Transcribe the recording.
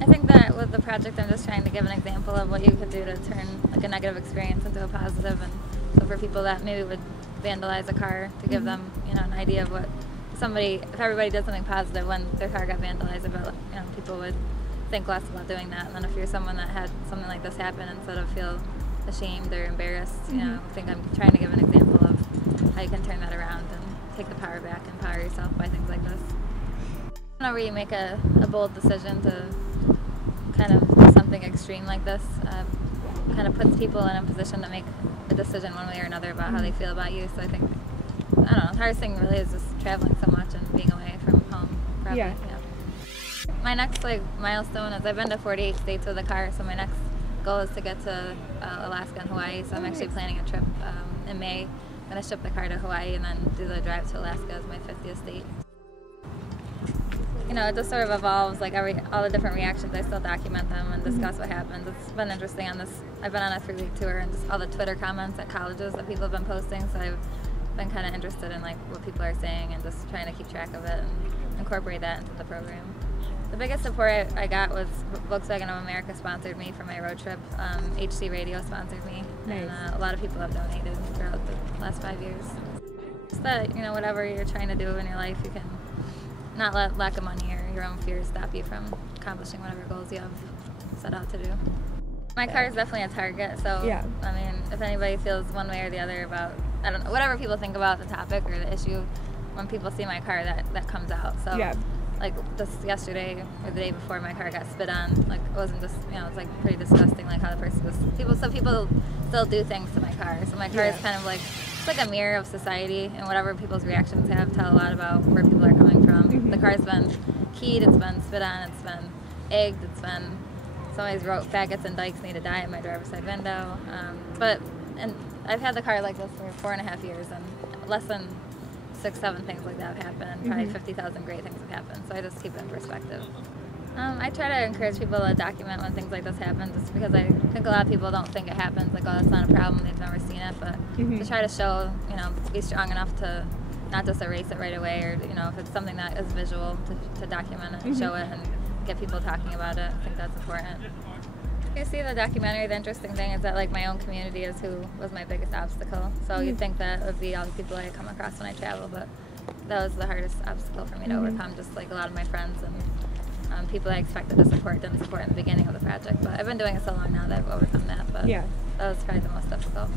I think that with the project, I'm just trying to give an example of what you could do to turn like a negative experience into a positive, and so for people that maybe would vandalize a car, to give them, you know, an idea of what if everybody did something positive when their car got vandalized, about, you know, people would think less about doing that. And then if you're someone that had something like this happen, instead of feel ashamed or embarrassed, you know, I think I'm trying to give an example of how you can turn that around and take the power back and empower yourself by things like this. Whenever you make a bold decision to kind of do something extreme like this, kind of puts people in a position to make a decision one way or another about how they feel about you. So I think, I don't know, the hardest thing really is just traveling so much and being away from home. Probably, yeah. My next milestone is I've been to 48 states with a car, so my next goal is to get to Alaska and Hawaii. So I'm actually planning a trip in May. I'm going to ship the car to Hawaii and then do the drive to Alaska as my 50th state. You know, it just sort of evolves, like all the different reactions. I still document them and discuss what happens. It's been interesting on this. I've been on a 3-week tour, and just all the Twitter comments at colleges that people have been posting, so I've been kind of interested in like what people are saying and just trying to keep track of it and incorporate that into the program. The biggest support I got was Volkswagen of America sponsored me for my road trip. HC Radio sponsored me, and a lot of people have donated throughout the last 5 years. Just that, you know, whatever you're trying to do in your life, you can not let lack of money or your own fears stop you from accomplishing whatever goals you have set out to do. My car is definitely a target, so I mean, if anybody feels one way or the other about, I don't know, whatever people think about the topic or the issue, when people see my car, that comes out. So like just yesterday or the day before, my car got spit on. Like, it wasn't just, you know, it's like pretty disgusting, like how the person just, some people still do things to my car. So my car is kind of like, it's like a mirror of society, and whatever people's reactions have tell a lot about where people are coming from. The car's been keyed, it's been spit on, it's been egged, it's been, somebody's wrote faggots and dykes need to die in my driver's side window. And I've had the car like this for 4.5 years, and less than 6-7 things like that have happened, and probably 50,000 great things have happened, so I just keep it in perspective. I try to encourage people to document when things like this happen, just because I think a lot of people don't think it happens, like, oh, that's not a problem, they've never seen it, but to try to show, you know, be strong enough to not just erase it right away, or, you know, if it's something that is visual, to document it and show it and get people talking about it. I think that's important. You see the documentary, the interesting thing is that, like, my own community is who was my biggest obstacle. So you'd think that it would be all the people I come across when I travel, but that was the hardest obstacle for me to overcome. Just like a lot of my friends and people I expected to support didn't support in the beginning of the project. But I've been doing it so long now that I've overcome that. But that was probably the most difficult.